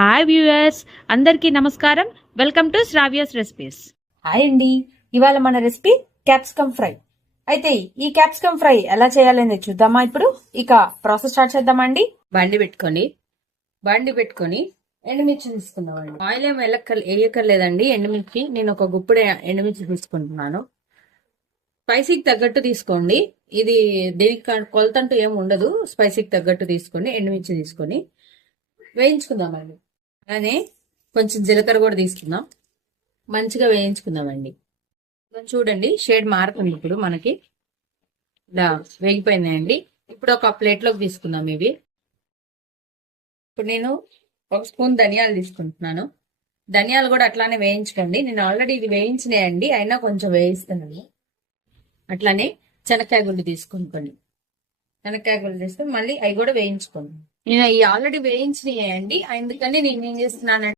Hi viewers, అందరికీ నమస్కారం. Welcome to Sravya's recipes. Hi అండి. ఇవాళ మన రెసిపీ క్యాప్సికమ్ ఫ్రై. అయితే ఈ క్యాప్సికమ్ ఫ్రై ఎలా చేయాలని చూద్దామా ఇప్పుడు. ఇక ప్రాసెస్ స్టార్ట్ చేద్దామండి. బండి పెట్టుకొని ఎండుమిర్చి తీసుకుందామండి. ఆయిల్ ఏం వేయక్కర్లేదండి. ఎండుమిర్చి నేను ఒక గుప్పుడు ఎండుమిర్చి తీసుకుంటున్నాను. స్పైసీకి తగ్గట్టు తీసుకోండి. ఇది దీనికి కొలతంటూ ఏం ఉండదు. స్పైసీకి తగ్గట్టు తీసుకోండి. ఎండుమిర్చి తీసుకొని వేయించుకుందామండి. అలానే కొంచెం జీలకర్ర కూడా తీసుకుందాం. మంచిగా వేయించుకుందామండి. చూడండి, షేడ్ మారుతుంది. ఇప్పుడు మనకి ఇలా వేగిపోయినాయండి. ఇప్పుడు ఒక ప్లేట్లోకి తీసుకుందాం ఇవి. ఇప్పుడు నేను ఒక స్పూన్ ధనియాలు తీసుకుంటున్నాను. ధనియాలు కూడా అట్లానే వేయించుకోండి. నేను ఆల్రెడీ ఇది వేయించినాయండి, అయినా కొంచెం వేయిస్తున్నాను. అట్లానే శనక్కాయ గుళ్ళు తీసుకుంటాను. శనక్కాయ గుళ్ళు తీసుకొని మళ్ళీ అవి కూడా వేయించుకోండి. నేను అవి ఆల్రెడీ వేయించినాయండి, అందుకని నేను ఏం చేస్తున్నానంటే